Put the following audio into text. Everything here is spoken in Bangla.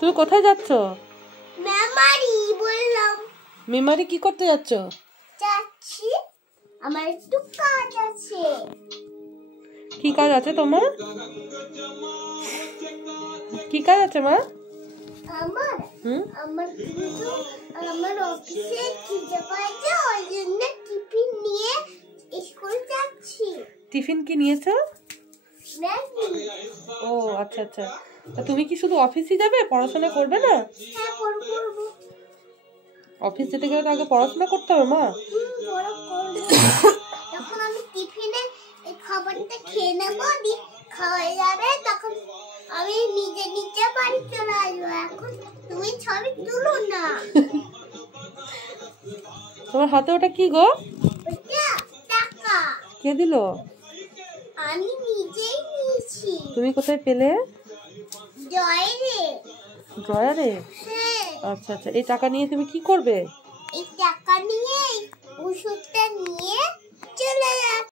তুমি কোথায় যাচ্ছ? মেমারি বললাম। মেমারি কি করতে যাচ্ছ? যাচ্ছি, আমার একটু কাজ আছে। কি কাজ আছে তোমার? কি কাজ আছে মা? আমার অফিসে খিদে পাইছে, ওই জন্য টিফিন নিয়ে স্কুল যাচ্ছি। টিফিন কি নিয়েছো? ম্যাগি। ও আচ্ছা আচ্ছা। তা তুমি কি শুধু অফিসে যাবে, পড়াশোনা করবে না? হ্যাঁ, করব। অফিস যেতে গেলে তো আগে পড়াশোনা করতে হবে মা। যখন আমি টিফিনে এই খাবারটা খেয়ে নেবো, খাওয়া যাবে, তখন আমি নিজে নিজে বাড়ি চলে আসবো। এখন তুমি ছবি তুলো না। তোমার হাতে ওটা কি গো? ওটা টাকা। কে দিল? আমি নিজেই নিয়েছি। তুমি কোথায় পেলে? জয়রে। ড্রয়ারে? হ্যাঁ। আচ্ছা আচ্ছা। এই টাকা নিয়ে তুমি কি করবে? এই টাকা নিয়ে ওষুধটা নিয়ে চলে যাচ্ছি।